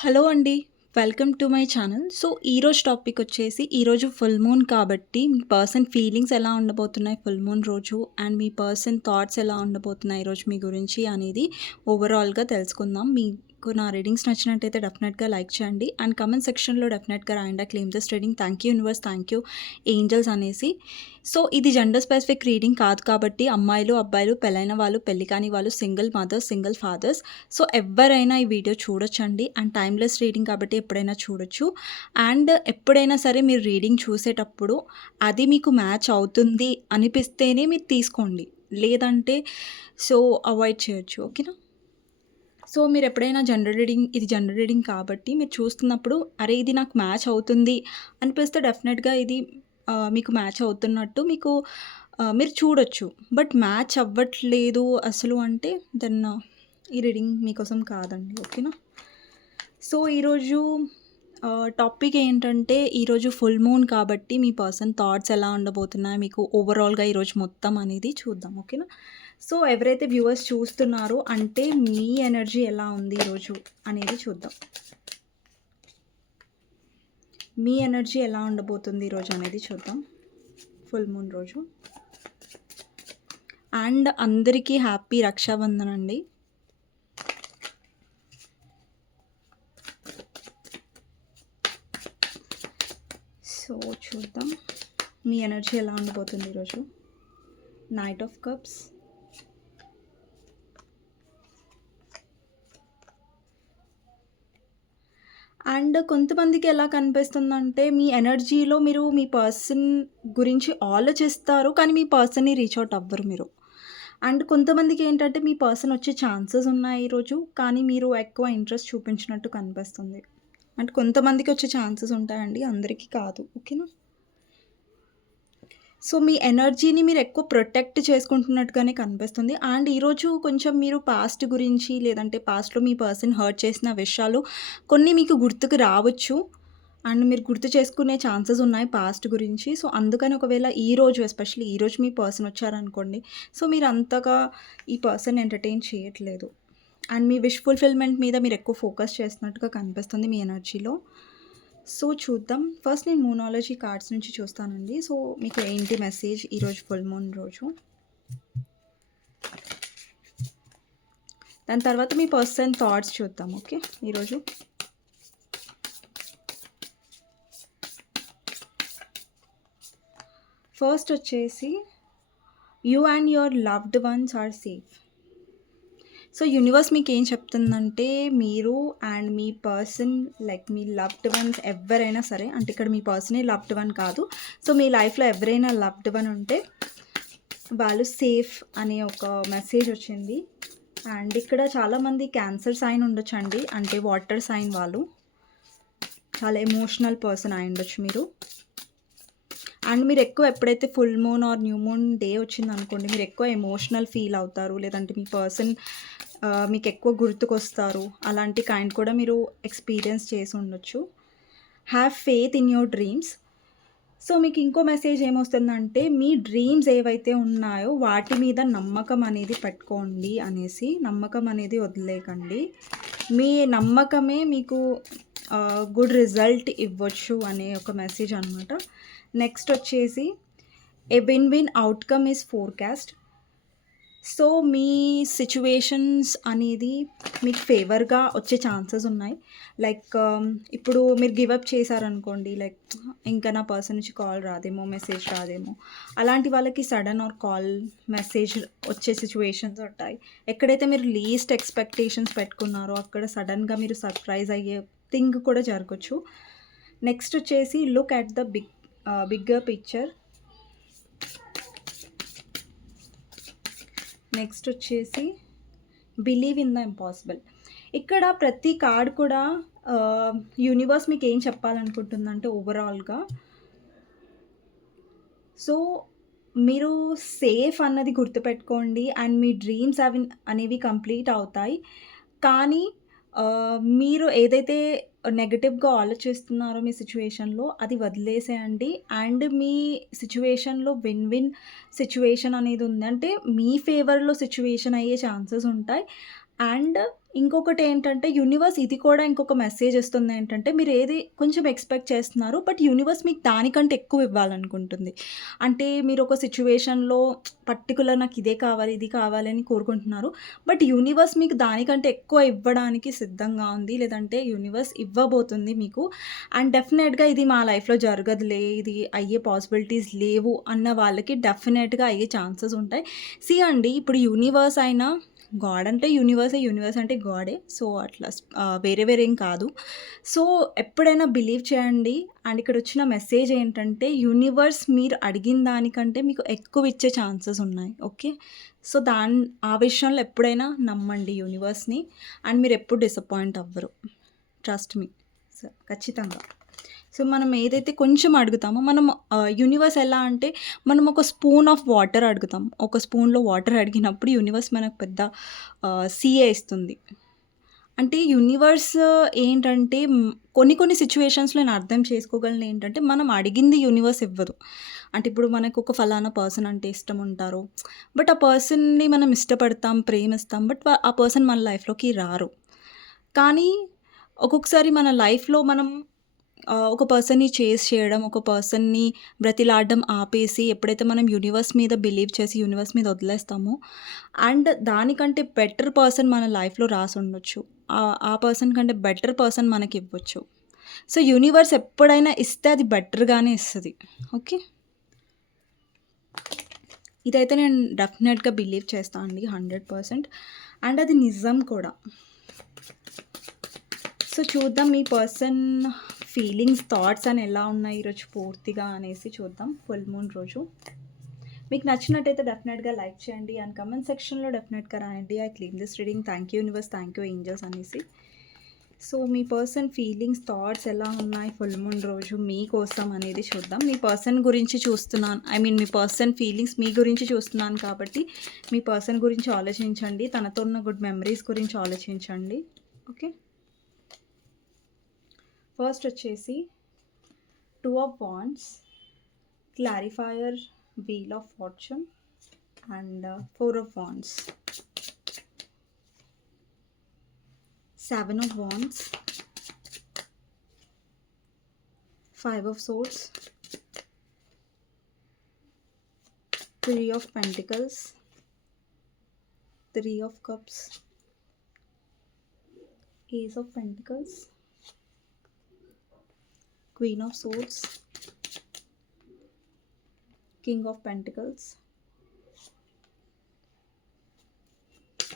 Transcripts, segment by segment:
Hello అండి. Welcome to my channel. So, ఈరోజు topic వచ్చేసి ఈరోజు ఫుల్ మూన్ కాబట్టి మీ పర్సన్ ఫీలింగ్స్ ఎలా ఉండబోతున్నాయి ఫుల్ మూన్ రోజు అండ్ మీ పర్సన్ థాట్స్ ఎలా ఉండబోతున్నాయి ఈరోజు మీ గురించి అనేది ఓవరాల్‌గా తెలుసుకుందాం. మీ మీకు నా రీడింగ్స్ నచ్చినట్టయితే డెఫినెట్‌గా లైక్ చేయండి. అండ్ కమెంట్ సెక్షన్‌లో డెఫినెట్‌గా రాయండి. Claim this reading. Thank you universe, thank you angels అనేసి. సో, ఇది జెండర్ స్పెసిఫిక్ రీడింగ్ కాదు కాబట్టి అమ్మాయిలు, అబ్బాయిలు, పెళ్ళైన వాళ్ళు, పెళ్ళి కాని వాళ్ళు, single mothers, single fathers so, ఎవ్వరైనా ఈ వీడియో చూడొచ్చండి. అండ్ టైమ్‌లెస్ రీడింగ్ కాబట్టి ఎప్పుడైనా చూడొచ్చు. అండ్ ఎప్పుడైనా సరే మీరు రీడింగ్ చూసేటప్పుడు అది మీకు మ్యాచ్ అవుతుంది అనిపిస్తేనే మీరు తీసుకోండి. లేదంటే సో, అవాయిడ్ చేయొచ్చు. ఓకేనా? సో, మీరు ఎప్పుడైనా జనరల్ రీడింగ్ ఇది జనరల్ రీడింగ్ కాబట్టి మీరు చూస్తున్నప్పుడు అరే! ఇది నాకు మ్యాచ్ అవుతుంది అనిపిస్తే డెఫినెట్‌గా ఇది మీకు మ్యాచ్ అవుతున్నట్టు మీకు మీరు చూడొచ్చు. బట్ మ్యాచ్ అవ్వట్లేదు అసలు అంటే దెన్ ఈ రీడింగ్ మీకోసం కాదండి. ఓకేనా? సో, ఈరోజు టాపిక్ ఏంటంటే ఈరోజు ఫుల్ మూన్ కాబట్టి మీ పర్సన్ థాట్స్ ఎలా ఉండబోతున్నాయి మీకు ఓవరాల్‌గా ఈరోజు మొత్తం అనేది చూద్దాం. ఓకేనా? సో, ఎవరైతే వ్యూవర్స్ చూస్తున్నారో అంటే మీ ఎనర్జీ ఎలా ఉంది ఈరోజు అనేది చూద్దాం. మీ ఎనర్జీ ఎలా ఉండబోతుంది ఈరోజు అనేది చూద్దాం. ఫుల్ మూన్ రోజు. అండ్ అందరికీ హ్యాపీ రక్షాబంధన్ అండి. సో, చూద్దాం. మీ ఎనర్జీ ఎలా ఉండబోతుంది ఈరోజు. Knight of cups. అండ్ కొంతమందికి ఎలా కనిపిస్తుందంటే మీ ఎనర్జీలో మీరు మీ పర్సన్ గురించి ఆలోచిస్తారు. కానీ మీ పర్సన్‌ని రీచ్ అవుట్ అవ్వరు మీరు. అండ్ కొంతమందికి ఏంటంటే మీ పర్సన్ వచ్చే ఛాన్సెస్ ఉన్నాయి ఈరోజు. కానీ మీరు ఎక్కువ ఇంట్రెస్ట్ చూపించినట్టు కనిపిస్తుంది. అంటే కొంతమందికి వచ్చే ఛాన్సెస్ ఉంటాయండి. అందరికీ కాదు. ఓకేనా? సో, మీ ఎనర్జీని మీరు ఎక్కువ ప్రొటెక్ట్ చేసుకుంటున్నట్టుగానే కనిపిస్తుంది. అండ్ ఈరోజు కొంచెం మీరు పాస్ట్ గురించి లేదంటే పాస్ట్‌లో మీ పర్సన్ హర్ట్ చేసిన విషయాలు కొన్ని మీకు గుర్తుకు రావచ్చు. అండ్ మీరు గుర్తు చేసుకునే ఛాన్సెస్ ఉన్నాయి పాస్ట్ గురించి. సో, అందుకని ఒకవేళ ఈరోజు ఎస్పెషల్లీ ఈరోజు మీ పర్సన్ వచ్చారనుకోండి. సో, మీరు అంతగా ఈ పర్సన్ ఎంటర్‌టైన్ చేయట్లేదు. అండ్ మీ విష్ ఫుల్‌ఫిల్‌మెంట్ మీద మీరు ఎక్కువ ఫోకస్ చేస్తున్నట్టుగా కనిపిస్తుంది మీ ఎనర్జీలో. సో, చూద్దాం. ఫస్ట్ నేను మూనాలజీ కార్డ్స్ నుంచి చూస్తానండి. సో, మీకు ఏంటి మెసేజ్ ఈరోజు ఫుల్ మూన్ రోజు. దాని తర్వాత మీ పర్సన్ థాట్స్ చూద్దాం. ఓకే. ఈరోజు. ఫస్ట్ వచ్చేసి you and your loved ones are safe. So, universe మీకు ఏం చెప్తుందంటే మీరు అండ్ మీ పర్సన్ లైక్ మీ లవ్డ్ వన్స్ ఎవరైనా సరే అంటే ఇక్కడ మీ పర్సనే లవ్డ్ వన్ కాదు. సో, మీ లైఫ్‌లో ఎవరైనా లవ్డ్ వన్ ఉంటే వాళ్ళు సేఫ్ అనే ఒక మెసేజ్ వచ్చింది. అండ్ ఇక్కడ చాలామంది క్యాన్సర్ సైన్ ఉండొచ్చండి. అంటే వాటర్ సైన్ వాళ్ళు. చాలా ఎమోషనల్ పర్సన్ అయి ఉండొచ్చు మీరు. అండ్ మీరు ఎక్కువ ఎప్పుడైతే full moon or new moon day వచ్చిందనుకోండి మీరు ఎక్కువ ఎమోషనల్ ఫీల్ అవుతారు. లేదంటే మీ పర్సన్ మీకు ఎక్కువ గుర్తుకొస్తారు. అలాంటి కైండ్ కూడా మీరు ఎక్స్‌పీరియన్స్ చేసి ఉండొచ్చు. Have faith in your dreams. So, మీకు ఇంకో మెసేజ్ ఏమొస్తుందంటే మీ డ్రీమ్స్ ఏవైతే ఉన్నాయో వాటి మీద నమ్మకం అనేది పెట్టుకోండి అనేసి. నమ్మకం అనేది వదిలేకండి మీ నమ్మకమే మీకు గుడ్ రిజల్ట్ ఇవ్వచ్చు అనే ఒక మెసేజ్ అనమాట. నెక్స్ట్ వచ్చేసి a win win outcome is forecast. So, me situations అనేది మీకు ఫేవర్‌గా వచ్చే ఛాన్సెస్ ఉన్నాయి. లైక్ um, ఇప్పుడు మీరు గివ్ అప్ చేశారనుకోండి లైక్ ఇంకా నా పర్సన్ నుంచి కాల్ రాదేమో, మెసేజ్ రాదేమో. అలాంటి వాళ్ళకి సడన్ ఆర్ కాల్, మెసేజ్ వచ్చే సిచ్యువేషన్స్ ఉంటాయి. ఎక్కడైతే మీరు లీస్ట్ ఎక్స్‌పెక్టేషన్స్ పెట్టుకున్నారో అక్కడ సడన్గా మీరు సర్ప్రైజ్ అయ్యే థింగ్ కూడా జరగచ్చు నెక్స్ట్ వచ్చేసి look at the big bigger picture. Next వచ్చేసి బిలీవ్ ఇన్ ద ఇంపాసిబుల్. ఇక్కడ ప్రతి కార్డ్ కూడా యూనివర్స్ యూనివర్స్ మీకేం చెప్పాలనుకుంటుందంటే ఓవరాల్‌గా సో, మీరు సేఫ్ అన్నది గుర్తుపెట్టుకోండి. అండ్ మీ డ్రీమ్స్ అవి అనేవి కంప్లీట్ అవుతాయి. కానీ ఆహ్, మీరు ఏదైతే నెగెటివ్‌గా ఆలోచిస్తున్నారో మీ సిట్యుయేషన్‌లో అది వదిలేసేయండి. అండ్ మీ సిట్యుయేషన్‌లో విన్ విన్ సిట్యుయేషన్ అనేది ఉంది. అంటే మీ ఫేవర్‌లో సిట్యుయేషన్ అయ్యే ఛాన్సెస్ ఉంటాయి. అండ్ ఇంకొకటి ఏంటంటే యూనివర్స్ ఇది కూడా ఇంకొక మెసేజ్ ఇస్తుంది ఏంటంటే మీరు ఏది కొంచెం ఎక్స్పెక్ట్ చేస్తున్నారు బట్ యూనివర్స్ మీకు దానికంటే ఎక్కువ ఇవ్వాలనుకుంటుంది. అంటే మీరు ఒక సిచ్యువేషన్లో పర్టికులర్ నాకు ఇదే కావాలి ఇది కావాలని కోరుకుంటున్నారు బట్ యూనివర్స్ మీకు దానికంటే ఎక్కువ ఇవ్వడానికి సిద్ధంగా ఉంది లేదంటే యూనివర్స్ ఇవ్వబోతుంది మీకు. అండ్ డెఫినెట్గా ఇది మా లైఫ్లో జరగదులే ఇది అయ్యే పాసిబిలిటీస్ లేవు అన్న వాళ్ళకి డెఫినెట్గా అయ్యే ఛాన్సెస్ ఉంటాయి. సి అండి ఇప్పుడు యూనివర్స్ అయినా గాడ్ అంటే యూనివర్సే యూనివర్స్ అంటే గాడే. సో అట్లా వేరే వేరే ఏం కాదు. సో ఎప్పుడైనా బిలీవ్ చేయండి. అండ్ ఇక్కడ వచ్చిన మెసేజ్ ఏంటంటే యూనివర్స్ మీరు అడిగిన దానికంటే మీకు ఎక్కువ ఇచ్చే ఛాన్సెస్ ఉన్నాయి. ఓకే సో దాని ఆ విషయంలో ఎప్పుడైనా నమ్మండి యూనివర్స్ని అండ్ మీరు ఎప్పుడు డిసప్పాయింట్ అవ్వరు. ట్రస్ట్ మీ ఖచ్చితంగా. సో మనం ఏదైతే కొంచెం అడుగుతామో మనం యూనివర్స్ ఎలా అంటే మనం ఒక స్పూన్ ఆఫ్ వాటర్ అడుగుతాం. ఒక స్పూన్లో వాటర్ అడిగినప్పుడు యూనివర్స్ మనకు పెద్ద సీఏ ఇస్తుంది. అంటే యూనివర్స్ ఏంటంటే కొన్ని కొన్ని సిచ్యువేషన్స్లో నేను అర్థం చేసుకోగలను ఏంటంటే మనం అడిగింది యూనివర్స్ ఇవ్వదు. అంటే ఇప్పుడు మనకు ఒక ఫలానా పర్సన్ అంటే ఇష్టం ఉంటారు బట్ ఆ పర్సన్ని మనం ఇష్టపడతాం ప్రేమిస్తాం బట్ ఆ పర్సన్ మన లైఫ్లోకి రారు. కానీ ఒక్కొక్కసారి మన లైఫ్లో మనం ఒక పర్సన్ని చేస్ చేయడం ఒక పర్సన్ని బ్రతిలాడడం ఆపేసి ఎప్పుడైతే మనం యూనివర్స్ మీద బిలీవ్ చేసి యూనివర్స్ మీద వదిలేస్తామో అండ్ దానికంటే బెటర్ పర్సన్ మన లైఫ్లో రాసి ఉండొచ్చు. ఆ- పర్సన్ కంటే బెటర్ పర్సన్ మనకి ఇవ్వచ్చు. సో యూనివర్స్ ఎప్పుడైనా ఇస్తే అది బెటర్గానే ఇస్తుంది. ఓకే ఇదైతే నేను డెఫినెట్గా బిలీవ్ చేస్తాను అండి హండ్రెడ్ పర్సెంట్ అండ్ అది నిజం కూడా. సో చూద్దాం మీ పర్సన్ ఫీలింగ్స్ థాట్స్ అని ఎలా ఉన్నాయి ఈరోజు పూర్తిగా అనేసి చూద్దాం. ఫుల్ మూన్ రోజు. మీకు నచ్చినట్టయితే డెఫినెట్గా లైక్ చేయండి. అండ్ కమెంట్ సెక్షన్లో డెఫినెట్గా రాయండి. I claim this reading thank you universe thank you angels అనేసి. సో మీ పర్సన్ ఫీలింగ్స్ థాట్స్ ఎలా ఉన్నాయి ఫుల్ మూన్ రోజు మీకోసం అనేది చూద్దాం. మీ పర్సన్ గురించి చూస్తున్నాను. ఐ మీన్ మీ పర్సన్ ఫీలింగ్స్ మీ గురించి చూస్తున్నాను కాబట్టి మీ పర్సన్ గురించి ఆలోచించండి. తనతో ఉన్న గుడ్ మెమరీస్ గురించి ఆలోచించండి. ఓకే ఫస్ట్ వచ్చేసి two of wands clarifier wheel of fortune and four of wands seven of wands five of swords three of pentacles three of cups ace of pentacles Queen of Swords, King of Pentacles,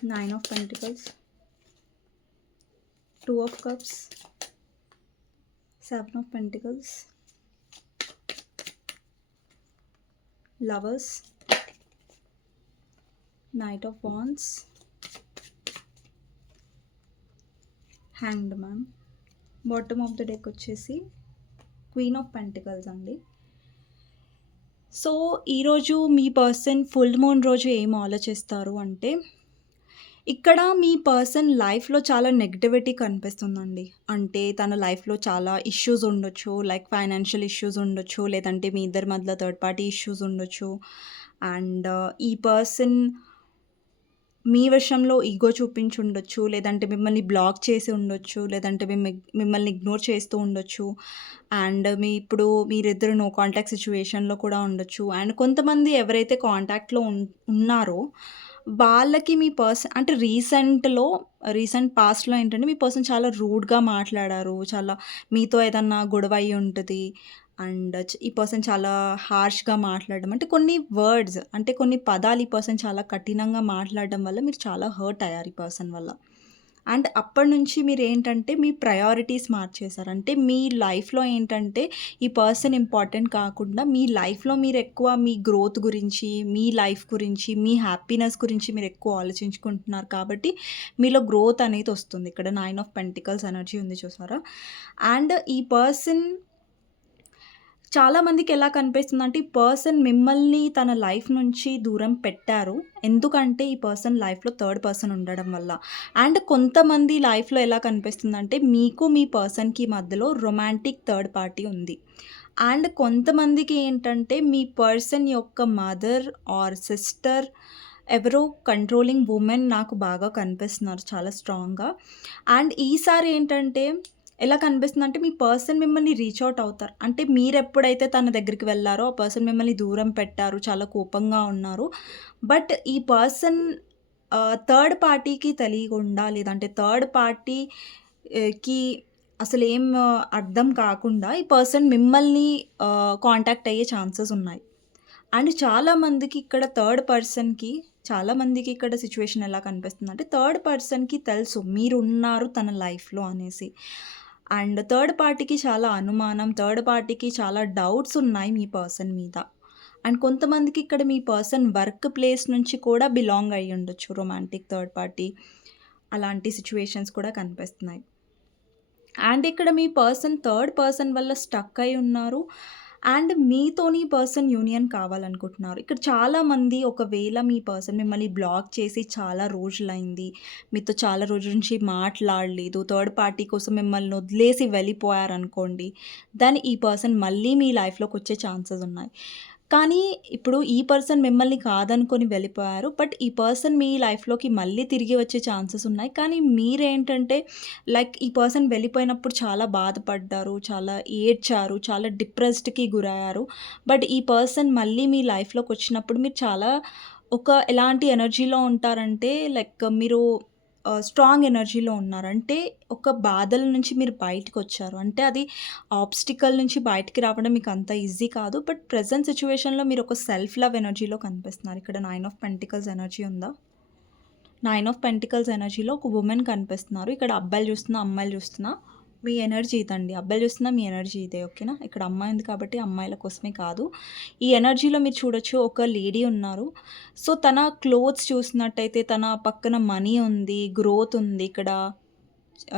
Nine of Pentacles, Two of Cups, Seven of Pentacles, Lovers, Knight of Wands, Hanged Man. Bottom of the deck వచ్చేసి queen of pentacles అండి. So ఈరోజు మీ person full moon రోజు ఏం ఆలోచిస్తారు అంటే ఇక్కడ మీ పర్సన్ లైఫ్లో చాలా నెగటివిటీ కనిపిస్తుందండి. అంటే తన లైఫ్లో చాలా ఇష్యూస్ ఉండొచ్చు లైక్ ఫైనాన్షియల్ ఇష్యూస్ ఉండొచ్చు లేదంటే మీ ఇద్దరి మధ్యలో థర్డ్ పార్టీ ఇష్యూస్ ఉండొచ్చు. అండ్ ఈ పర్సన్ మీ విషయంలో ఈగో చూపించి ఉండొచ్చు లేదంటే మిమ్మల్ని బ్లాక్ చేసి ఉండొచ్చు లేదంటే మిమ్మల్ని ఇగ్నోర్ చేస్తూ ఉండొచ్చు. అండ్ మీ ఇప్పుడు మీరిద్దరు నో కాంటాక్ట్ సిచ్యువేషన్లో కూడా ఉండొచ్చు. అండ్ కొంతమంది ఎవరైతే కాంటాక్ట్లో ఉన్నారో వాళ్ళకి మీ పర్సన్ అంటే రీసెంట్లో రీసెంట్ పాస్ట్లో ఏంటంటే మీ పర్సన్ చాలా రూడ్గా మాట్లాడారు. చాలా మీతో ఏదన్నా గొడవ అయి ఉంటుంది. అండ్ ఈ పర్సన్ చాలా హార్ష్గా మాట్లాడడం అంటే కొన్ని వర్డ్స్ అంటే కొన్ని పదాలు ఈ పర్సన్ చాలా కఠినంగా మాట్లాడడం వల్ల మీరు చాలా హర్ట్ అయ్యారు ఈ పర్సన్ వల్ల. అండ్ అప్పటి నుంచి మీరు ఏంటంటే మీ ప్రయారిటీస్ మార్చేశారు. అంటే మీ లైఫ్లో ఏంటంటే ఈ పర్సన్ ఇంపార్టెంట్ కాకుండా మీ లైఫ్లో మీరు ఎక్కువ మీ గ్రోత్ గురించి మీ లైఫ్ గురించి మీ హ్యాపీనెస్ గురించి మీరు ఎక్కువ ఆలోచించుకుంటున్నారు కాబట్టి మీలో గ్రోత్ అనేది వస్తుంది. ఇక్కడ నైన్ ఆఫ్ పెంటికల్స్ ఎనర్జీ ఉంది చూసారా? అండ్ ఈ పర్సన్ చాలామందికి ఎలా కనిపిస్తుంది అంటే ఈ పర్సన్ మిమ్మల్ని తన లైఫ్ నుంచి దూరం పెట్టారు. ఎందుకంటే ఈ పర్సన్ లైఫ్లో థర్డ్ పర్సన్ ఉండడం వల్ల. అండ్ కొంతమంది లైఫ్లో ఎలా కనిపిస్తుందంటే మీకు మీ పర్సన్కి మధ్యలో రొమాంటిక్ థర్డ్ పార్టీ ఉంది. అండ్ కొంతమందికి ఏంటంటే మీ పర్సన్ యొక్క మదర్ ఆర్ సిస్టర్ ఎవరో కంట్రోలింగ్ ఉమెన్ నాకు బాగా కనిపిస్తున్నారు చాలా స్ట్రాంగ్‌గా. అండ్ ఈసారి ఏంటంటే ఎలా కనిపిస్తుంది అంటే మీ పర్సన్ మిమ్మల్ని రీచ్ అవుట్ అవుతారు. అంటే మీరు ఎప్పుడైతే తన దగ్గరికి వెళ్ళారో ఆ పర్సన్ మిమ్మల్ని దూరం పెట్టారు. చాలా కోపంగా ఉన్నారు. బట్ ఈ పర్సన్ థర్డ్ పార్టీకి తెలియకుండా లేదంటే థర్డ్ పార్టీకి అసలు ఏం అసలేం అర్థం కాకుండా ఈ పర్సన్ మిమ్మల్ని కాంటాక్ట్ అయ్యే ఛాన్సెస్ ఉన్నాయి. అండ్ చాలా మందికి ఇక్కడ థర్డ్ పర్సన్‌కి చాలామందికి ఇక్కడ సిచ్యువేషన్ ఎలా కనిపిస్తుంది అంటే థర్డ్ పర్సన్‌కి తెలుసు మీరు ఉన్నారు తన లైఫ్‌లో అనేసి. అండ్ థర్డ్ పార్టీకి చాలా అనుమానం, థర్డ్ పార్టీకి చాలా డౌట్స్ ఉన్నాయి మీ పర్సన్ మీద. అండ్ కొంతమందికి ఇక్కడ మీ పర్సన్ వర్క్ ప్లేస్ నుంచి కూడా బిలాంగ్ అయ్యుండొచ్చు. రొమాంటిక్ థర్డ్ పార్టీ అలాంటి సిచ్యువేషన్స్ కూడా కనిపిస్తున్నాయి. అండ్ ఇక్కడ మీ పర్సన్ థర్డ్ పర్సన్ వల్ల స్టక్ అయి ఉన్నారు. అండ్ మీతోని పర్సన్ యూనియన్ కావాలనుకుంటున్నారు. ఇక్కడ చాలామంది ఒకవేళ మీ పర్సన్ మిమ్మల్ని బ్లాక్ చేసి చాలా రోజులైంది. మీతో చాలా రోజుల నుంచి మాట్లాడలేదు. థర్డ్ పార్టీ కోసం మిమ్మల్ని వదిలేసి వెళ్ళిపోయారనుకోండి. దాన్ని ఈ పర్సన్ మళ్ళీ మీ లైఫ్లోకి వచ్చే ఛాన్సెస్ ఉన్నాయి. కానీ ఇప్పుడు ఈ పర్సన్ మిమ్మల్ని కాదనుకొని వెళ్ళిపోయారు. బట్ ఈ పర్సన్ మీ లైఫ్‌లోకి మళ్ళీ తిరిగి వచ్చే ఛాన్సెస్ ఉన్నాయి. కానీ మీరేంటంటే లైక్ ఈ పర్సన్ వెళ్ళిపోయినప్పుడు చాలా బాధపడ్డారు. చాలా ఏడ్చారు. చాలా డిప్రెస్డ్‌కి గురయ్యారు. బట్ ఈ పర్సన్ మళ్ళీ మీ లైఫ్లోకి వచ్చినప్పుడు మీరు చాలా ఒక ఎలాంటి ఎనర్జీలో ఉంటారంటే లైక్ మీరు స్ట్రాంగ్ ఎనర్జీలో ఉన్నారు. అంటే ఒక బాధల నుంచి మీరు బయటికొచ్చారు. అంటే అది ఆబ్స్టికల్ నుంచి బయటికి రావడం మీకు అంత ఈజీ కాదు. బట్ ప్రజెంట్ సిచ్యువేషన్లో మీరు ఒక సెల్ఫ్ లవ్ ఎనర్జీలో కనిపిస్తున్నారు. ఇక్కడ నైన్ ఆఫ్ పెంటికల్స్ ఎనర్జీ ఉందా? నైన్ ఆఫ్ పెంటికల్స్ ఎనర్జీలో ఒక ఉమెన్ కనిపిస్తున్నారు. ఇక్కడ అబ్బాయిలు చూస్తున్నా, అమ్మాయిలు చూస్తున్నా మీ ఎనర్జీ ఇదండి. అబ్బాయిలు చూస్తున్నా మీ ఎనర్జీ ఇదే. ఓకేనా? ఇక్కడ అమ్మాయి ఉంది కాబట్టి అమ్మాయిల కోసమే కాదు. ఈ ఎనర్జీలో మీరు చూడొచ్చు ఒక లేడీ ఉన్నారు. సో, తన క్లోత్స్ చూసినట్టయితే తన పక్కన మనీ ఉంది. గ్రోత్ ఉంది. ఇక్కడ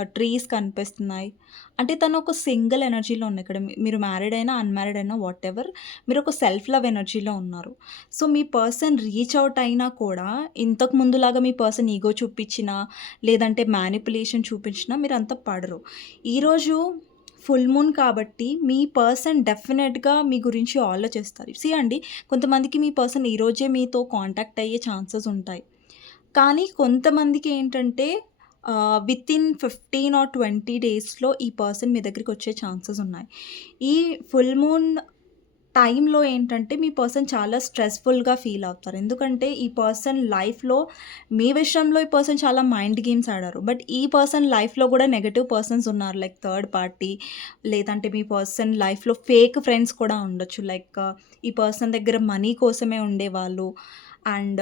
ట్రీస్ కనిపిస్తున్నాయి. అంటే తను ఒక సింగిల్ ఎనర్జీలో ఉంది. ఇక్కడ మీరు మ్యారీడ్ అయినా, అన్‌మ్యారీడ్ అయినా వాట్ ఎవర్ మీరు ఒక సెల్ఫ్ లవ్ ఎనర్జీలో ఉన్నారు. సో, మీ పర్సన్ రీచ్ అవుట్ అయినా కూడా ఇంతకు ముందులాగా మీ పర్సన్ ఈగో చూపించినా, లేదంటే మ్యానిపులేషన్ చూపించినా మీరు అంత పడరు. ఈరోజు ఫుల్ మూన్ కాబట్టి మీ పర్సన్ డెఫినెట్‌గా మీ గురించి ఆలోచిస్తారు. సీ అండి కొంతమందికి మీ పర్సన్ ఈరోజే మీతో కాంటాక్ట్ అయ్యే ఛాన్సెస్ ఉంటాయి. కానీ కొంతమందికి ఏంటంటే విత్ వితిన్ 15 ఆర్ 20 డేస్‌లో ఈ పర్సన్ మీ దగ్గరికి వచ్చే ఛాన్సెస్ ఉన్నాయి. ఈ ఫుల్ మూన్ టైంలో ఏంటంటే మీ పర్సన్ చాలా స్ట్రెస్‌ఫుల్‌గా ఫీల్ అవుతారు. ఎందుకంటే ఈ పర్సన్ లైఫ్‌లో మీ విషయంలో ఈ పర్సన్ చాలా మైండ్ గేమ్స్ ఆడారు. బట్ ఈ పర్సన్ లైఫ్‌లో కూడా నెగటివ్ పర్సన్స్ ఉన్నారు. లైక్ థర్డ్ పార్టీ లేదంటే మీ పర్సన్ లైఫ్‌లో ఫేక్ ఫ్రెండ్స్ కూడా ఉండొచ్చు. లైక్ ఈ పర్సన్ దగ్గర మనీ కోసమే ఉండేవాళ్ళు. అండ్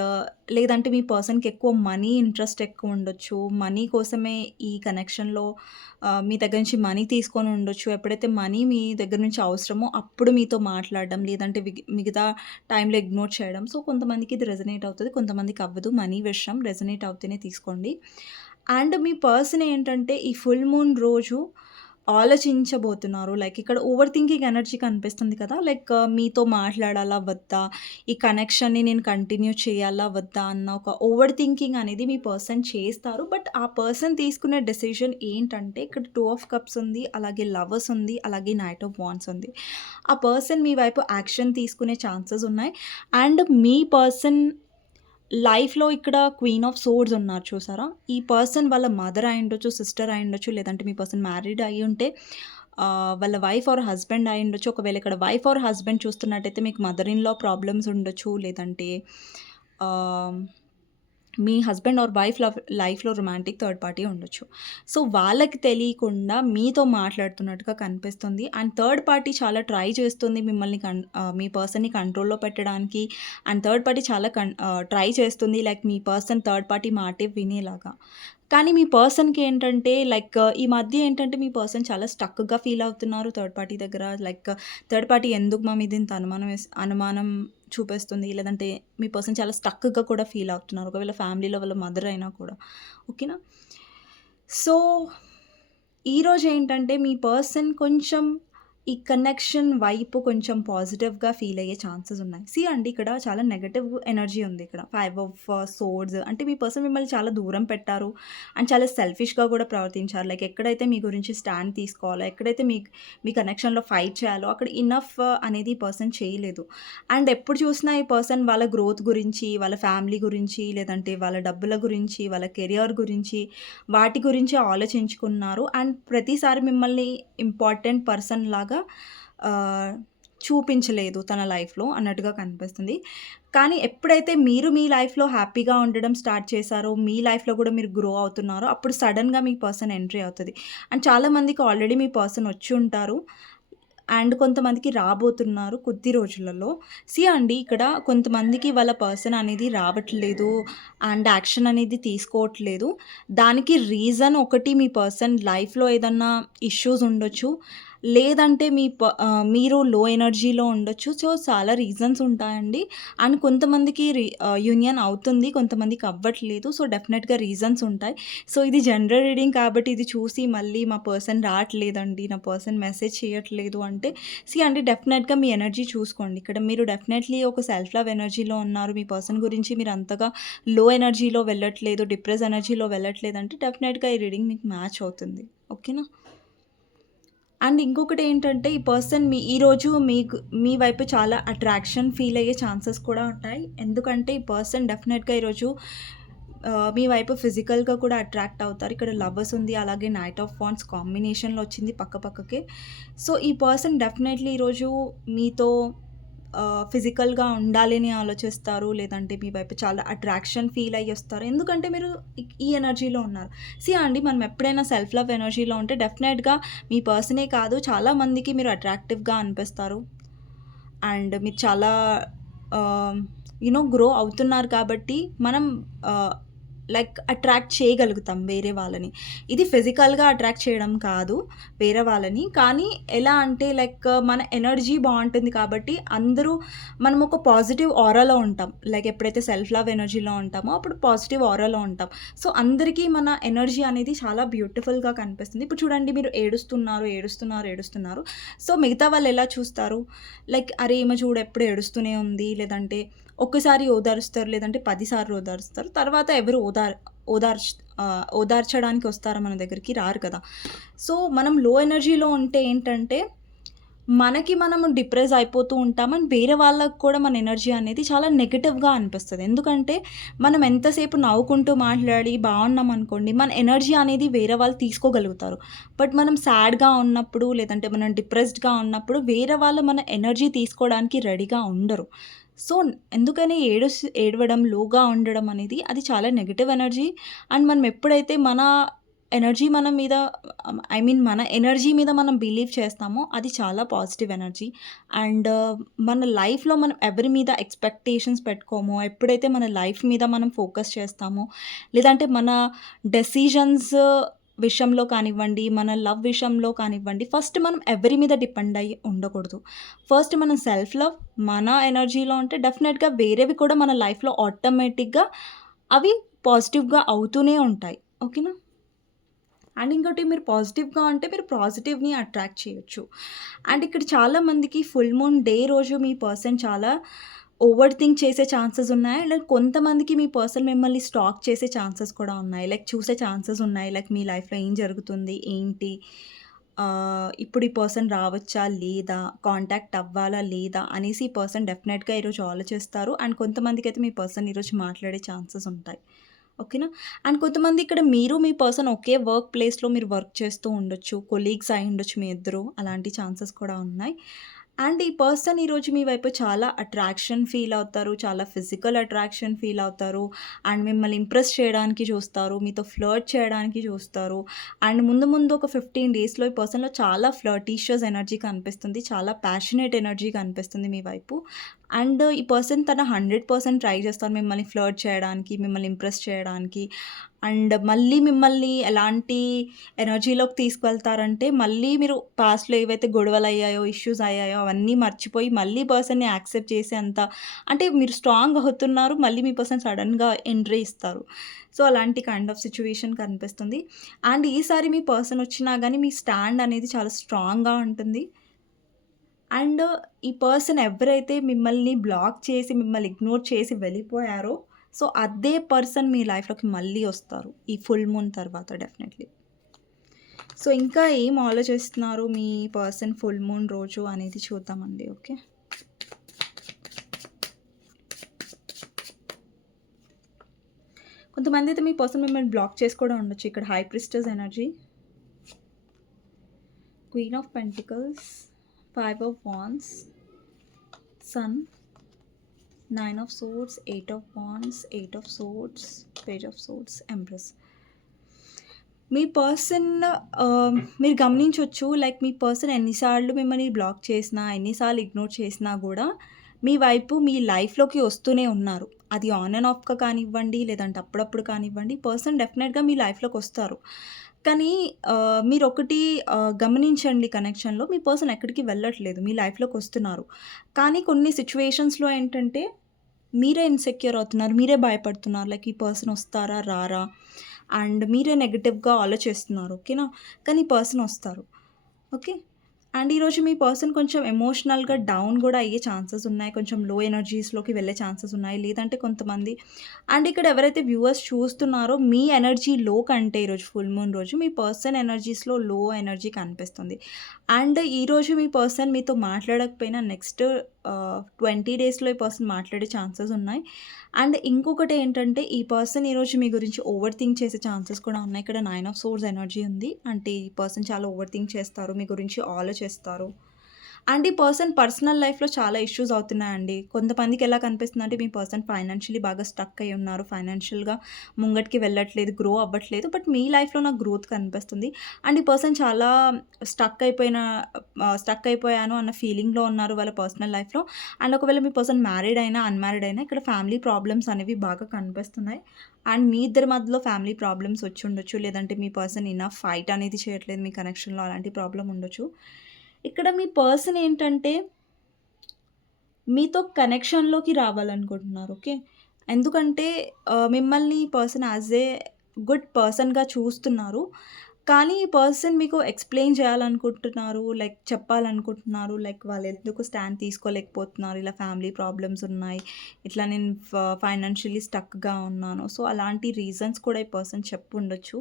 లేదంటే మీ పర్సన్‌కి ఎక్కువ మనీ ఇంట్రెస్ట్ ఎక్కువ ఉండొచ్చు. మనీ కోసమే ఈ కనెక్షన్‌లో మీ దగ్గర నుంచి మనీ తీసుకొని ఉండొచ్చు. ఎప్పుడైతే మనీ మీ దగ్గర నుంచి అవసరమో అప్పుడు మీతో మాట్లాడడం. లేదంటే మిగతా టైంలో ఇగ్నోర్ చేయడం. సో, కొంతమందికి ఇది రెజనేట్ అవుతుంది కొంతమందికి అవ్వదు. మనీ విషయం రెజనేట్ అవుతేనే తీసుకోండి. అండ్ మీ పర్సన్ ఏంటంటే ఈ ఫుల్ మూన్ రోజు ఆలోచించబోతున్నారు. లైక్ ఇక్కడ ఓవర్ థింకింగ్ ఎనర్జీ కనిపిస్తుంది కదా! లైక్ మీతో మాట్లాడాలా? వద్దా? ఈ కనెక్షన్‌ని నేను కంటిన్యూ చేయాలా? వద్దా? అన్న ఒక ఓవర్ థింకింగ్ అనేది మీ పర్సన్ చేస్తారు. బట్ ఆ పర్సన్ తీసుకునే డెసిషన్ ఏంటంటే ఇక్కడ టూ ఆఫ్ కప్స్ ఉంది. అలాగే లవర్స్ ఉంది. అలాగే నైట్ ఆఫ్ వాన్స్ ఉంది. ఆ పర్సన్ మీ వైపు యాక్షన్ తీసుకునే ఛాన్సెస్ ఉన్నాయి. అండ్ మీ పర్సన్ లైఫ్‌లో ఇక్కడ క్వీన్ ఆఫ్ సోర్డ్స్ ఉన్నారు చూసారా? ఈ పర్సన్ వాళ్ళ మదర్ అయి ఉండొచ్చు సిస్టర్ అయి ఉండొచ్చు లేదంటే మీ పర్సన్ మ్యారీడ్ అయి ఉంటే వాళ్ళ వైఫ్ ఆర్ హస్బెండ్ అయి ఉండొచ్చు ఒకవేళ ఇక్కడ వైఫ్ ఆర్ హస్బెండ్ చూస్తున్నట్టయితే మీకు మదర్ ఇన్ లా ప్రాబ్లమ్స్ ఉండొచ్చు. లేదంటే మీ హస్బెండ్ ఆర్ వైఫ్ లవ్ లైఫ్‌లో రొమాంటిక్ థర్డ్ పార్టీ ఉండొచ్చు. సో, వాళ్ళకి తెలియకుండా మీతో మాట్లాడుతున్నట్టుగా కనిపిస్తుంది. అండ్ థర్డ్ పార్టీ చాలా ట్రై చేస్తుంది మిమ్మల్ని కన్ మీ పర్సన్‌ని కంట్రోల్‌లో పెట్టడానికి. అండ్ థర్డ్ పార్టీ చాలా కన్ ట్రై చేస్తుంది లైక్ మీ పర్సన్ థర్డ్ పార్టీ మాటే వినేలాగా. కానీ మీ పర్సన్‌కి ఏంటంటే లైక్ ఈ మధ్య ఏంటంటే మీ పర్సన్ చాలా స్టక్‌గా ఫీల్ అవుతున్నారు థర్డ్ పార్టీ దగ్గర. లైక్ థర్డ్ పార్టీ ఎందుకు మా మీద ఇంత అనుమానం వేస్ అనుమానం చూపిస్తుంది. లేదంటే మీ పర్సన్ చాలా స్టక్‌గా కూడా ఫీల్ అవుతున్నారు. ఒకవేళ ఫ్యామిలీలో వాళ్ళ మదర్ అయినా కూడా. ఓకేనా? సో, ఈరోజు ఏంటంటే మీ పర్సన్ కొంచెం ఈ కనెక్షన్ వైపు కొంచెం పాజిటివ్‌గా ఫీల్ అయ్యే ఛాన్సెస్ ఉన్నాయి. సి అండి ఇక్కడ చాలా నెగటివ్ ఎనర్జీ ఉంది ఇక్కడ. ఫైవ్ ఆఫ్ సోర్డ్స్ అంటే మీ పర్సన్ మిమ్మల్ని చాలా దూరం పెట్టారు. అండ్ చాలా సెల్ఫిష్‌గా కూడా ప్రవర్తించారు. లైక్ ఎక్కడైతే మీ గురించి స్టాండ్ తీసుకోవాలో, ఎక్కడైతే మీ మీ కనెక్షన్‌లో ఫైట్ చేయాలో అక్కడ ఇనఫ్ uh, అనేది ఈ పర్సన్ చేయలేదు. అండ్ ఎప్పుడు చూసినా ఈ పర్సన్ వాళ్ళ గ్రోత్ గురించి, వాళ్ళ ఫ్యామిలీ గురించి, లేదంటే వాళ్ళ డబ్బుల గురించి, వాళ్ళ కెరియర్ గురించి, వాటి గురించి ఆలోచించుకున్నారు. అండ్ ప్రతిసారి మిమ్మల్ని ఇంపార్టెంట్ పర్సన్ లాగా ఆహ్, చూపించలేదు తన లైఫ్‌లో అన్నట్టుగా కనిపిస్తుంది. కానీ ఎప్పుడైతే మీరు మీ లైఫ్‌లో హ్యాపీగా ఉండడం స్టార్ట్ చేశారో, మీ లైఫ్‌లో కూడా మీరు గ్రో అవుతున్నారో, అప్పుడు సడన్గా మీ పర్సన్ ఎంట్రీ అవుతుంది అండ్ చాలామందికి ఆల్రెడీ మీ పర్సన్ వచ్చి ఉంటారు. అండ్ కొంతమందికి రాబోతున్నారు కొద్ది రోజులలో. సి అండి ఇక్కడ కొంతమందికి వాళ్ళ పర్సన్ అనేది రావట్లేదు. అండ్ యాక్షన్ అనేది తీసుకోవట్లేదు. దానికి రీజన్ ఒకటి మీ పర్సన్ లైఫ్‌లో ఏదన్నా ఇష్యూస్ ఉండొచ్చు. లేదంటే మీ ప మీరు లో ఎనర్జీలో ఉండొచ్చు. సో, చాలా రీజన్స్ ఉంటాయండి. అండ్ కొంతమందికి యూనియన్ అవుతుంది. కొంతమందికి అవ్వట్లేదు. సో, డెఫినెట్‌గా రీజన్స్ ఉంటాయి. సో, ఇది జనరల్ రీడింగ్ కాబట్టి ఇది చూసి మళ్ళీ మా పర్సన్ రావట్లేదండి. నా పర్సన్ మెసేజ్ చేయట్లేదు అంటే సీ అండి డెఫినెట్‌గా మీ ఎనర్జీ చూసుకోండి. ఇక్కడ మీరు డెఫినెట్‌లీ ఒక సెల్ఫ్ లవ్ ఎనర్జీలో ఉన్నారు. మీ పర్సన్ గురించి మీరు అంతగా లో ఎనర్జీలో వెళ్ళట్లేదు. డిప్రెస్ ఎనర్జీలో వెళ్ళట్లేదు అంటే డెఫినెట్‌గా ఈ రీడింగ్ మీకు మ్యాచ్ అవుతుంది. ఓకేనా? అండ్ ఇంకొకటి ఏంటంటే ఈ పర్సన్ మీ ఈరోజు మీకు మీ వైపు చాలా అట్రాక్షన్ ఫీల్ అయ్యే ఛాన్సెస్ కూడా ఉంటాయి. ఎందుకంటే ఈ పర్సన్ డెఫినెట్‌గా ఈరోజు మీ వైపు ఫిజికల్‌గా కూడా అట్రాక్ట్ అవుతారు. ఇక్కడ లవర్స్ ఉంది. అలాగే నైట్ ఆఫ్ వాండ్స్ కాంబినేషన్‌లో వచ్చింది పక్క పక్కకే. సో, ఈ పర్సన్ డెఫినెట్‌లీ ఈరోజు మీతో ఫిజికల్‌గా ఉండాలి అని ఆలోచిస్తారు. లేదంటే మీ వైపు చాలా అట్రాక్షన్ ఫీల్ అయ్యి వస్తారు. ఎందుకంటే మీరు ఈ ఎనర్జీలో ఉన్నారు. సీ అండి మనం ఎప్పుడైనా సెల్ఫ్ లవ్ ఎనర్జీలో ఉంటే డెఫినెట్‌గా మీ పర్సనే కాదు చాలా మందికి మీరు అట్రాక్టివ్‌గా అనిపిస్తారు. అండ్ మీరు చాలా యునో నో గ్రో అవుతున్నారు కాబట్టి మనం లైక్ అట్రాక్ట్ చేయగలుగుతాం వేరే వాళ్ళని. ఇది ఫిజికల్‌గా అట్రాక్ట్ చేయడం కాదు వేరే వాళ్ళని. కానీ ఎలా అంటే లైక్ మన ఎనర్జీ బాగుంటుంది కాబట్టి అందరూ మనం ఒక పాజిటివ్ ఆరాలో ఉంటాం. లైక్ ఎప్పుడైతే సెల్ఫ్ లవ్ ఎనర్జీలో ఉంటామో అప్పుడు పాజిటివ్ ఆరాలో ఉంటాం. సో, అందరికీ మన ఎనర్జీ అనేది చాలా బ్యూటిఫుల్‌గా కనిపిస్తుంది. ఇప్పుడు చూడండి మీరు ఏడుస్తున్నారు, ఏడుస్తున్నారు, ఏడుస్తున్నారు. సో, మిగతా వాళ్ళు ఎలా చూస్తారు? లైక్ అరే! ఈమె చూడు ఎప్పుడు ఏడుస్తూనే ఉంది. లేదంటే ఒక్కసారి ఓదారుస్తారు. లేదంటే పదిసార్లు ఓదారుస్తారు. తర్వాత ఎవరు ఓదార్ ఓదార్చ్ ఓదార్చడానికి వస్తారా మన దగ్గరికి? రారు కదా! సో, మనం లో ఎనర్జీలో ఉంటే ఏంటంటే మనకి మనము డిప్రెస్ అయిపోతూ ఉంటాం. అండ్ వేరే వాళ్ళకు కూడా మన ఎనర్జీ అనేది చాలా నెగిటివ్గా అనిపిస్తుంది ఎందుకంటే మనం ఎంతసేపు నవ్వుకుంటూ మాట్లాడి బాగున్నాం అనుకోండి మన ఎనర్జీ అనేది వేరే వాళ్ళు తీసుకోగలుగుతారు. బట్ మనం సాడ్‌గా ఉన్నప్పుడు లేదంటే మనం డిప్రెస్డ్‌గా ఉన్నప్పుడు వేరే వాళ్ళు మన ఎనర్జీ తీసుకోవడానికి రెడీగా ఉండరు. సో, ఎందుకని ఏడు ఏడవడం, లోగా ఉండడం అనేది అది చాలా నెగిటివ్ ఎనర్జీ. అండ్ మనం ఎప్పుడైతే మన ఎనర్జీ మన మీద ఐ మీన్ మన ఎనర్జీ మీద మనం బిలీవ్ చేస్తామో అది చాలా పాజిటివ్ ఎనర్జీ. అండ్ మన లైఫ్‌లో మనం ఎవరి మీద ఎక్స్‌పెక్టేషన్స్ పెట్టుకోమో, ఎప్పుడైతే మన లైఫ్ మీద మనం ఫోకస్ చేస్తామో, లేదంటే మన డెసిషన్స్ విషయంలో కానివ్వండి, మన లవ్ విషయంలో కానివ్వండి, ఫస్ట్ మనం ఎవరి మీద డిపెండ్ అయ్యి ఉండకూడదు. ఫస్ట్ మనం సెల్ఫ్ లవ్ మన ఎనర్జీలో ఉంటే డెఫినెట్‌గా వేరేవి కూడా మన లైఫ్‌లో ఆటోమేటిక్‌గా అవి పాజిటివ్‌గా అవుతూనే ఉంటాయి. ఓకేనా? అండ్ ఇంకోటి మీరు పాజిటివ్‌గా అంటే మీరు పాజిటివ్‌ని అట్రాక్ట్ చేయొచ్చు. అండ్ ఇక్కడ చాలామందికి ఫుల్ మూన్ డే రోజు మీ పర్సన్ చాలా ఓవర్ థింక్ చేసే ఛాన్సెస్ ఉన్నాయి. అండ్ కొంతమందికి మీ పర్సన్ మిమ్మల్ని స్టాక్ చేసే ఛాన్సెస్ కూడా ఉన్నాయి. లైక్ చూసే ఛాన్సెస్ ఉన్నాయి. లైక్ మీ లైఫ్‌లో ఏం జరుగుతుంది? ఏంటి? ఇప్పుడు ఈ పర్సన్ రావచ్చా? లేదా? కాంటాక్ట్ అవ్వాలా? లేదా? అనేసి ఈ పర్సన్ డెఫినెట్‌గా ఈరోజు ఆలోచిస్తారు. అండ్ కొంతమందికి అయితే మీ పర్సన్ ఈరోజు మాట్లాడే ఛాన్సెస్ ఉంటాయి. ఓకేనా? అండ్ కొంతమంది ఇక్కడ మీరు మీ పర్సన్ ఒకే వర్క్ ప్లేస్‌లో మీరు వర్క్ చేస్తూ ఉండొచ్చు. కొలీగ్స్ అయ్యుండొచ్చు మీ ఇద్దరు. అలాంటి ఛాన్సెస్ కూడా ఉన్నాయి. అండ్ ఈ పర్సన్ ఈరోజు మీ వైపు చాలా అట్రాక్షన్ ఫీల్ అవుతారు. చాలా ఫిజికల్ అట్రాక్షన్ ఫీల్ అవుతారు. అండ్ మిమ్మల్ని ఇంప్రెస్ చేయడానికి చూస్తారు. మీతో ఫ్లర్ట్ చేయడానికి చూస్తారు. అండ్ ముందు ముందు ఒక 15 డేస్‌లో ఈ పర్సన్‌లో చాలా ఫ్లర్టీషియస్ ఎనర్జీ కనిపిస్తుంది. చాలా ప్యాషనేట్ ఎనర్జీ కనిపిస్తుంది మీ వైపు. అండ్ ఈ పర్సన్ తన 100% ట్రై చేస్తారు మిమ్మల్ని ఫ్లర్ట్ చేయడానికి, మిమ్మల్ని ఇంప్రెస్ చేయడానికి. అండ్ మళ్ళీ మిమ్మల్ని ఎలాంటి ఎనర్జీలోకి తీసుకువెళ్తారంటే మళ్ళీ మీరు పాస్ట్‌లో ఏవైతే గొడవలు అయ్యాయో ఇష్యూస్ అయ్యాయో అవన్నీ మర్చిపోయి మళ్ళీ పర్సన్‌ని యాక్సెప్ట్ చేసేంత అంటే మీరు స్ట్రాంగ్ అవుతున్నారు. మళ్ళీ మీ పర్సన్ సడన్గా ఎంట్రీ ఇస్తారు. సో, అలాంటి కైండ్ ఆఫ్ సిచ్యువేషన్ కనిపిస్తుంది. అండ్ ఈసారి మీ పర్సన్ వచ్చినా కానీ మీ స్టాండ్ అనేది చాలా స్ట్రాంగ్‌గా ఉంటుంది. అండ్ ఈ పర్సన్ ఎవరైతే మిమ్మల్ని బ్లాక్ చేసి, మిమ్మల్ని ఇగ్నోర్ చేసి వెళ్ళిపోయారో, సో అదే పర్సన్ మీ లైఫ్‌లోకి మళ్ళీ వస్తారు. ఈ ఫుల్ మూన్ తర్వాత డెఫినెట్‌లీ. సో ఇంకా ఏం ఆలోచిస్తున్నారు మీ పర్సన్ ఫుల్ మూన్ రోజు అనేది చూద్దామండి. ఓకే. కొంతమంది అయితే మీ పర్సన్ మిమ్మల్ని బ్లాక్ చేసి కూడా ఉండొచ్చు. ఇక్కడ high priestess energy. Queen of pentacles, five of wands sun, nine of swords, eight of wands, eight of swords, page of swords, empress. Me person uh, మీరు గమనించవచ్చు లైక్ మీ పర్సన్ ఎన్నిసార్లు మిమ్మల్ని బ్లాక్ చేసినా, ఎన్నిసార్లు ఇగ్నోర్ చేసినా కూడా మీ వైపు మీ లైఫ్‌లోకి వస్తూనే ఉన్నారు. అది ఆన్ అండ్ ఆఫ్‌గా కానివ్వండి, లేదంటే అప్పుడప్పుడు కానివ్వండి, పర్సన్ డెఫినెట్‌గా మీ లైఫ్‌లోకి వస్తారు. కానీ uh, మీరు ఒకటి uh, గమనించండి కనెక్షన్‌లో మీ పర్సన్ ఎక్కడికి వెళ్ళట్లేదు. మీ లైఫ్‌లోకి వస్తున్నారు. కానీ కొన్ని సిచ్యువేషన్స్లో ఏంటంటే మీరే ఇన్‌సెక్యూర్ అవుతున్నారు. మీరే భయపడుతున్నారు. లైక్ ఈ పర్సన్ వస్తారా? రారా? అండ్ మీరే నెగిటివ్గా ఆలోచిస్తున్నారు. ఓకేనా? కానీ ఈ పర్సన్ వస్తారు. ఓకే. అండ్ ఈరోజు మీ పర్సన్ కొంచెం ఎమోషనల్‌గా డౌన్ కూడా అయ్యే ఛాన్సెస్ ఉన్నాయి. కొంచెం లో ఎనర్జీస్‌లోకి వెళ్ళే ఛాన్సెస్ ఉన్నాయి. లేదంటే కొంతమంది అండ్ ఇక్కడ ఎవరైతే వ్యూవర్స్ చూస్తున్నారో మీ ఎనర్జీ లో కంటే ఈరోజు ఫుల్ మూన్ రోజు మీ పర్సన్ ఎనర్జీస్‌లో లో ఎనర్జీ కనిపిస్తుంది. అండ్ ఈరోజు మీ పర్సన్ మీతో మాట్లాడకపోయినా నెక్స్ట్ ట్వంటీ డేస్‌లో ఈ పర్సన్ మాట్లాడే ఛాన్సెస్ ఉన్నాయి. అండ్ ఇంకొకటి ఏంటంటే ఈ పర్సన్ ఈరోజు మీ గురించి ఓవర్ థింక్ చేసే ఛాన్సెస్ కూడా ఉన్నాయి. ఇక్కడ నైన్ ఆఫ్ సోర్స్ ఎనర్జీ ఉంది. అంటే ఈ పర్సన్ చాలా ఓవర్ థింక్ చేస్తారు. మీ గురించి చేస్తారు అండ్ ఈ పర్సన్ పర్సనల్ లైఫ్‌లో చాలా ఇష్యూస్ అవుతున్నాయండి. కొంతమందికి ఎలా కనిపిస్తుంది అంటే మీ పర్సన్ ఫైనాన్షియల్లీ బాగా స్టక్ అయి ఉన్నారు. ఫైనాన్షియల్‌గా ముంగటికి వెళ్ళట్లేదు. గ్రో అవ్వట్లేదు. బట్ మీ లైఫ్‌లో నాకు గ్రోత్ కనిపిస్తుంది. అండ్ ఈ పర్సన్ చాలా స్టక్ అయిపోయిన స్టక్ అయిపోయాను అన్న ఫీలింగ్‌లో ఉన్నారు వాళ్ళ పర్సనల్ లైఫ్‌లో. అండ్ ఒకవేళ మీ పర్సన్ మ్యారీడ్ అయినా, అన్‌మ్యారీడ్ అయినా ఇక్కడ ఫ్యామిలీ ప్రాబ్లమ్స్ అనేవి బాగా కనిపిస్తున్నాయి. అండ్ మీ ఇద్దరి మధ్యలో ఫ్యామిలీ ప్రాబ్లమ్స్ వచ్చి ఉండొచ్చు లేదంటే మీ పర్సన్ ఇనఫ్ ఫైట్ అనేది చేయట్లేదు మీ కనెక్షన్‌లో అలాంటి ప్రాబ్లం ఉండొచ్చు. ఇక్కడ మీ పర్సన్ ఏంటంటే మీతో కనెక్షన్‌లోకి రావాలనుకుంటున్నారు. ఓకే. ఎందుకంటే మిమ్మల్ని ఈ పర్సన్ యాజ్ ఏ గుడ్ పర్సన్‌గా చూస్తున్నారు. కానీ ఈ పర్సన్ మీకు ఎక్స్‌ప్లెయిన్ చేయాలనుకుంటున్నారు. లైక్ చెప్పాలనుకుంటున్నారు. లైక్ వాళ్ళు ఎందుకు స్టాండ్ తీసుకోలేకపోతున్నారు. ఇలా ఫ్యామిలీ ప్రాబ్లమ్స్ ఉన్నాయి. ఇట్లా నేను ఫ ఫైనాన్షియల్లీ స్టక్‌గా ఉన్నాను. సో అలాంటి రీజన్స్ కూడా ఈ పర్సన్ చెప్పుండొచ్చు.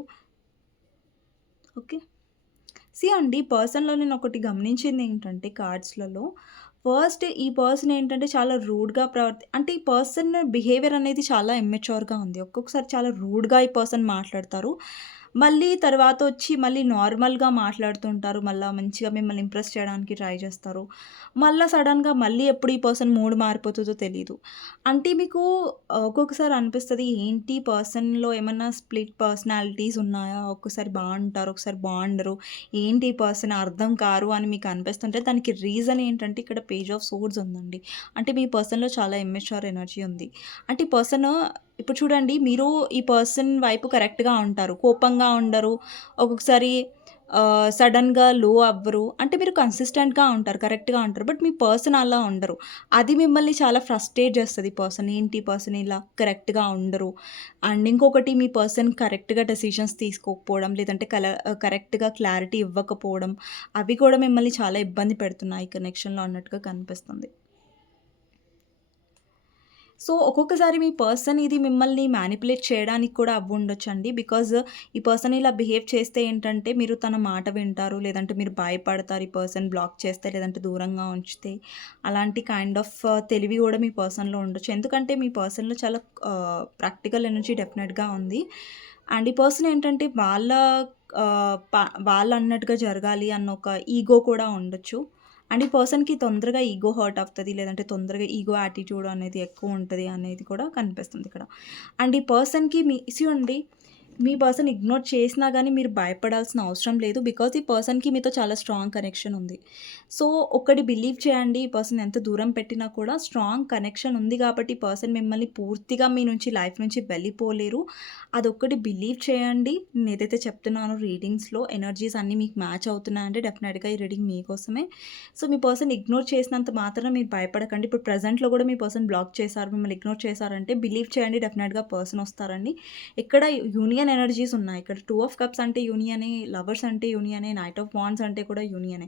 ఓకే. సి అండి పర్సన్‌లో నేను ఒకటి గమనించింది ఏంటంటే కార్డ్స్‌లలో ఫస్ట్ ఈ పర్సన్ ఏంటంటే చాలా రూడ్‌గా ప్రవర్తి అంటే ఈ పర్సన్ బిహేవియర్ అనేది చాలా ఇమ్మెచ్యూర్‌గా ఉంది. ఒక్కొక్కసారి చాలా రూడ్‌గా ఈ పర్సన్ మాట్లాడతారు. మళ్ళీ తర్వాత వచ్చి మళ్ళీ నార్మల్‌గా మాట్లాడుతుంటారు. మళ్ళీ మంచిగా మిమ్మల్ని ఇంప్రెస్ చేయడానికి ట్రై చేస్తారు. మళ్ళీ సడన్గా మళ్ళీ ఎప్పుడు ఈ పర్సన్ మూడ్ మారిపోతుందో తెలియదు అంటే మీకు ఒక్కొక్కసారి అనిపిస్తుంది ఏంటి పర్సన్‌లో ఏమన్నా స్ప్లిట్ పర్సనాలిటీస్ ఉన్నాయా? ఒక్కోసారి బాగుంటారు ఒకసారి బాగుండరు ఏంటి ఈ పర్సన్ అర్థం కారు అని మీకు అనిపిస్తుంటే దానికి రీజన్ ఏంటంటే ఇక్కడ పేజ్ ఆఫ్ సోర్స్ ఉందండి. అంటే మీ పర్సన్‌లో చాలా ఇమ్మెచ్యూర్ ఎనర్జీ ఉంది. అంటే పర్సన్ ఇప్పుడు చూడండి మీరు ఈ పర్సన్ వైపు కరెక్ట్‌గా ఉంటారు. కోపంగా ఉండరు. ఒక్కొక్కసారి సడన్గా లో అవ్వరు. అంటే మీరు కన్సిస్టెంట్‌గా ఉంటారు. కరెక్ట్‌గా ఉంటారు. బట్ మీ పర్సన్ అలా ఉండరు. అది మిమ్మల్ని చాలా ఫ్రస్ట్రేట్ చేస్తుంది పర్సన్. ఏంటి పర్సన్ ఇలా కరెక్ట్‌గా ఉండరు. అండ్ ఇంకొకటి మీ పర్సన్ కరెక్ట్‌గా డెసిషన్స్ తీసుకోకపోవడం, లేదంటే కల కరెక్ట్‌గా క్లారిటీ ఇవ్వకపోవడం అవి కూడా మిమ్మల్ని చాలా ఇబ్బంది పెడుతున్నాయి కనెక్షన్‌లో అన్నట్టుగా కనిపిస్తుంది. సో ఒక్కొక్కసారి మీ పర్సన్ ఇది మిమ్మల్ని మ్యానిపులేట్ చేయడానికి కూడా అవ్వుండొచ్చండి. బికాజ్ ఈ పర్సన్ ఇలా బిహేవ్ చేస్తే ఏంటంటే మీరు తన మాట వింటారు. లేదంటే మీరు భయపడతారు ఈ పర్సన్ బ్లాక్ చేస్తే లేదంటే దూరంగా ఉంచితే. అలాంటి కైండ్ ఆఫ్ తెలివి కూడా మీ పర్సన్‌లో ఉండొచ్చు. ఎందుకంటే మీ పర్సన్‌లో చాలా ప్రాక్టికల్ ఎనర్జీ డెఫినెట్‌గా ఉంది. అండ్ ఈ పర్సన్ ఏంటంటే వాళ్ళ వాళ్ళు అన్నట్టుగా జరగాలి అన్న ఒక ఈగో కూడా ఉండొచ్చు. అండ్ ఈ పర్సన్‌కి తొందరగా ఈగో హర్ట్ అవుతుంది లేదంటే తొందరగా ఈగో యాటిట్యూడ్ అనేది ఎక్కువ ఉంటుంది అనేది కూడా కనిపిస్తుంది ఇక్కడ. అండ్ ఈ పర్సన్‌కి మీ సీ మీ పర్సన్ ఇగ్నోర్ చేసినా కానీ మీరు భయపడాల్సిన అవసరం లేదు. బికాజ్ ఈ పర్సన్‌కి మీతో చాలా స్ట్రాంగ్ కనెక్షన్ ఉంది. సో ఒకటి బిలీవ్ చేయండి ఈ పర్సన్ ఎంత దూరం పెట్టినా కూడా స్ట్రాంగ్ కనెక్షన్ ఉంది కాబట్టి పర్సన్ మిమ్మల్ని పూర్తిగా మీ నుంచి లైఫ్ నుంచి వెళ్ళిపోలేరు. అదొక్కటి బిలీవ్ చేయండి. నేనేదైతే చెప్తున్నానో రీడింగ్స్‌లో ఎనర్జీస్ అన్నీ మీకు మ్యాచ్ అవుతున్నాయంటే డెఫినెట్గా ఈ రీడింగ్ మీకోసమే. సో మీ పర్సన్ ఇగ్నోర్ చేసినంత మాత్రం మీరు భయపడకండి. ఇప్పుడు ప్రజెంట్లో కూడా మీ పర్సన్ బ్లాక్ చేశారు. మిమ్మల్ని ఇగ్నోర్ చేశారంటే బిలీవ్ చేయండి డెఫినెట్గా పర్సన్ వస్తారండి. ఇక్కడ యూనియన్ ఎనర్జీస్ ఉన్నాయి ఇక్కడ టూ ఆఫ్ కప్స్ అంటే యూనియనే లవర్స్ అంటే యూనియనే నైట్ ఆఫ్ వాన్స్ అంటే కూడా యూనియనే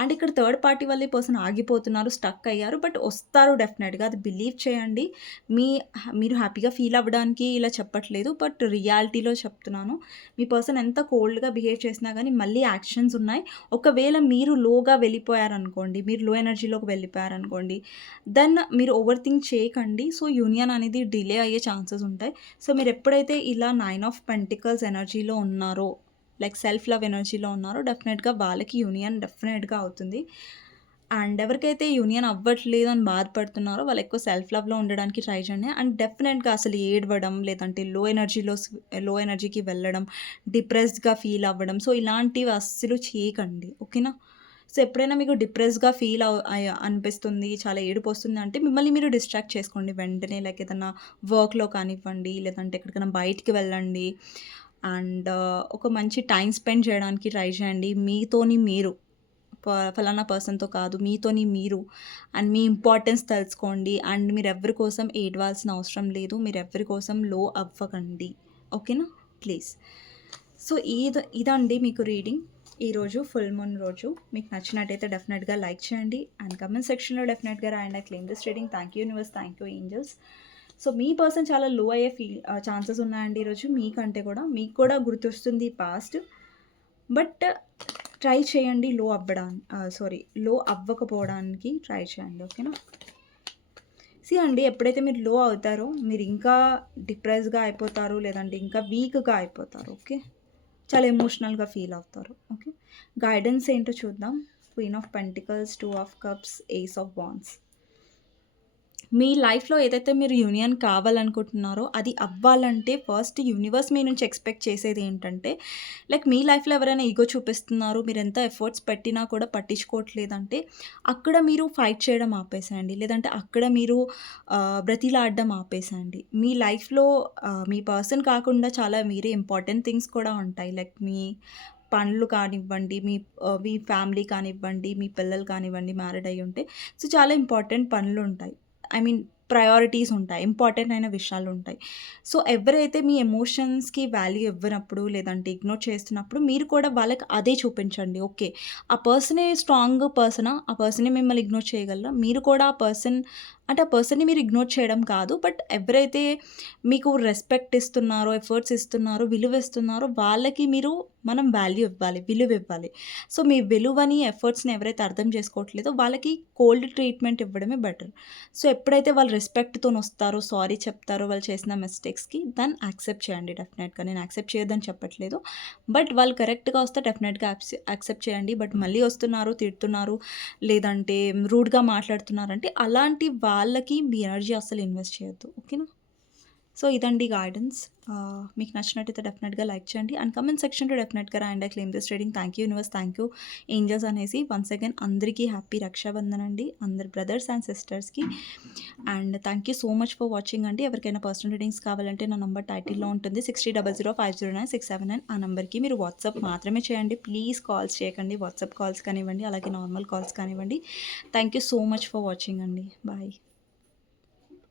అండ్ ఇక్కడ థర్డ్ పార్టీ వల్ల ఈ పర్సన్ ఆగిపోతున్నారు స్టక్ అయ్యారు బట్ వస్తారు డెఫినెట్గా అది బిలీవ్ చేయండి మీ మీరు హ్యాపీగా ఫీల్ అవ్వడానికి ఇలా చెప్పట్లేదు బట్ రియాలిటీలో చెప్తున్నాను. మీ పర్సన్ ఎంత కోల్డ్గా బిహేవ్ చేసినా కానీ మళ్ళీ యాక్షన్స్ ఉన్నాయి. ఒకవేళ మీరు లోగా వెళ్ళిపోయారనుకోండి మీరు లో ఎనర్జీలోకి వెళ్ళిపోయారనుకోండి దెన్ మీరు ఓవర్ థింక్ చేయకండి. సో యూనియన్ అనేది డిలే అయ్యే ఛాన్సెస్ ఉంటాయి. సో మీరు ఎప్పుడైతే ఇలా నైన్ ఆఫ్ పెంటికల్స్ ఎనర్జీలో ఉన్నారో లైక్ సెల్ఫ్ లవ్ ఎనర్జీలో ఉన్నారో డెఫినెట్గా వాళ్ళకి యూనియన్ డెఫినెట్గా అవుతుంది. అండ్ ఎవరికైతే యూనియన్ అవ్వట్లేదు అని బాధపడుతున్నారో వాళ్ళు ఎక్కువ సెల్ఫ్ లవ్లో ఉండడానికి ట్రై చేయండి. అండ్ డెఫినెట్గా అసలు ఏడవడం లేదంటే లో ఎనర్జీలో లో ఎనర్జీకి వెళ్ళడం డిప్రెస్డ్గా ఫీల్ అవ్వడం. సో ఇలాంటివి అస్సలు చేయకండి. ఓకేనా సో ఎప్పుడైనా మీకు డిప్రెస్గా ఫీల్ అవ్ అనిపిస్తుంది చాలా ఏడుపు వస్తుంది అంటే మిమ్మల్ని మీరు డిస్ట్రాక్ట్ చేసుకోండి వెంటనే. లైక్ ఏదైనా వర్క్లో కానివ్వండి లేదంటే ఎక్కడికైనా బయటికి వెళ్ళండి. అండ్ uh, ఒక మంచి టైం స్పెండ్ చేయడానికి ట్రై చేయండి. మీతోని మీరు. ఫలానా పర్సన్తో కాదు మీతోని మీరు అండ్ మీ ఇంపార్టెన్స్ తెలుసుకోండి. అండ్ మీరు ఎవరి కోసం ఏడవాల్సిన అవసరం లేదు. మీరు ఎవరి కోసం లో అవ్వకండి. ఓకేనా? ప్లీజ్. సో ఇది ఇదండి మీకు రీడింగ్. ఈరోజు ఫుల్ మూన్ రోజు. మీకు నచ్చినట్టయితే డెఫినెట్గా లైక్ చేయండి. అండ్ కమెంట్ సెక్షన్లో డెఫినెట్గా రాయండి. I claim this reading. Thank you universe. Thank you angels. So me person చాలా లో అయ్యే ఫీల్ ఛాన్సెస్ ఉన్నాయండి ఈరోజు. మీకంటే కూడా మీకు కూడా గుర్తొస్తుంది పాస్ట్. బట్ ట్రై చేయండి లో అవ్వడా సారీ లో అవ్వకపోవడానికి ట్రై చేయండి ఓకేనా? సి అండి ఎప్పుడైతే మీరు లో అవుతారో మీరు ఇంకా డిప్రెస్గా అయిపోతారు లేదంటే ఇంకా వీక్గా అయిపోతారు ఓకే? చాలా ఎమోషనల్గా ఫీల్ అవుతారు ఓకే? గైడెన్స్ ఏంటో చూద్దాం. Queen of pentacles two of cups ace of బాన్స్ మీ లైఫ్లో ఏదైతే మీరు యూనియన్ కావాలనుకుంటున్నారో అది అవ్వాలంటే ఫస్ట్ యూనివర్స్ మీ నుంచి ఎక్స్పెక్ట్ చేసేది ఏంటంటే లైక్ మీ లైఫ్లో ఎవరైనా ఈగో చూపిస్తున్నారు మీరు ఎంత ఎఫర్ట్స్ పెట్టినా కూడా పట్టించుకోవట్లేదంటే అక్కడ మీరు ఫైట్ చేయడం ఆపేసేయండి. లేదంటే అక్కడ మీరు బ్రతిలాడడం ఆపేసేయండి. మీ లైఫ్లో మీ పర్సన్ కాకుండా చాలా మీరే ఇంపార్టెంట్ థింగ్స్ కూడా ఉంటాయి. లైక్ మీ పనులు కానివ్వండి మీ మీ ఫ్యామిలీ కానివ్వండి మీ పిల్లలు కానివ్వండి మ్యారీడ్ అయ్యి ఉంటే సో చాలా ఇంపార్టెంట్ పనులు ఉంటాయి. ఐ మీన్ ప్రయారిటీస్ ఉంటాయి ఇంపార్టెంట్ అయిన విషయాలు ఉంటాయి. సో ఎవరైతే మీ ఎమోషన్స్కి వాల్యూ ఇవ్వనప్పుడు లేదంటే ఇగ్నోర్ చేస్తున్నప్పుడు మీరు కూడా వాళ్ళకి అదే చూపించండి. ఓకే ఆ పర్సనే స్ట్రాంగ్ పర్సనా? ఆ పర్సనే మిమ్మల్ని ఇగ్నోర్ చేయగలరా? మీరు కూడా ఆ పర్సన్ అంటే ఆ పర్సన్ని మీరు ఇగ్నోర్ చేయడం కాదు బట్ ఎవరైతే మీకు రెస్పెక్ట్ ఇస్తున్నారో ఎఫర్ట్స్ ఇస్తున్నారో విలువ ఇస్తున్నారో వాళ్ళకి మీరు మనం వాల్యూ ఇవ్వాలి విలువ ఇవ్వాలి. సో మీ విలువని ఎఫర్ట్స్ని ఎవరైతే అర్థం చేసుకోవట్లేదో వాళ్ళకి కోల్డ్ ట్రీట్మెంట్ ఇవ్వడమే బెటర్. సో ఎప్పుడైతే వాళ్ళు రెస్పెక్ట్తో వస్తారో సారీ చెప్తారో వాళ్ళు చేసిన మిస్టేక్స్కి దాన్ని యాక్సెప్ట్ చేయండి డెఫినెట్గా. నేను యాక్సెప్ట్ చేయొద్దని చెప్పట్లేదు బట్ వాళ్ళు కరెక్ట్గా వస్తే డెఫినెట్గా యాక్సెప్ట్ చేయండి. బట్ మళ్ళీ వస్తున్నారు తిడుతున్నారు లేదంటే రూడ్గా మాట్లాడుతున్నారంటే అలాంటి వాళ్ళకి మీ ఎనర్జీ అస్సలు ఇన్వెస్ట్ చేయొద్దు ఓకేనా? సో ఇదండి గైడెన్స్ మీకు నచ్చినట్టయితే డెఫినెట్గా లైక్ చేయండి. అండ్ కమెంట్ సెక్షన్లో డెఫినెట్గా రాయండి. Claim this trading thank you universe thank you angels అనేసి వన్స్ అగైన్ అందరికీ హ్యాపీ రక్షాబంధన్ అండి. అందరి brothers and సిస్టర్స్కి and thank you so much for watching అండి. ఎవరికైనా పర్సనల్ రీడింగ్స్ కావాలంటే నా నంబర్ టైటిల్లో ఉంటుంది. Sixty double zero five zero nine six seven nine ఆ నెంబర్కి మీరు వాట్సాప్ మాత్రమే చేయండి. ప్లీజ్ కాల్స్ చేయకండి. వాట్సాప్ కాల్స్ కానివ్వండి. అలాగే నార్మల్ కాల్స్ కానివ్వండి. Thank you so much for watching అండి. బాయ్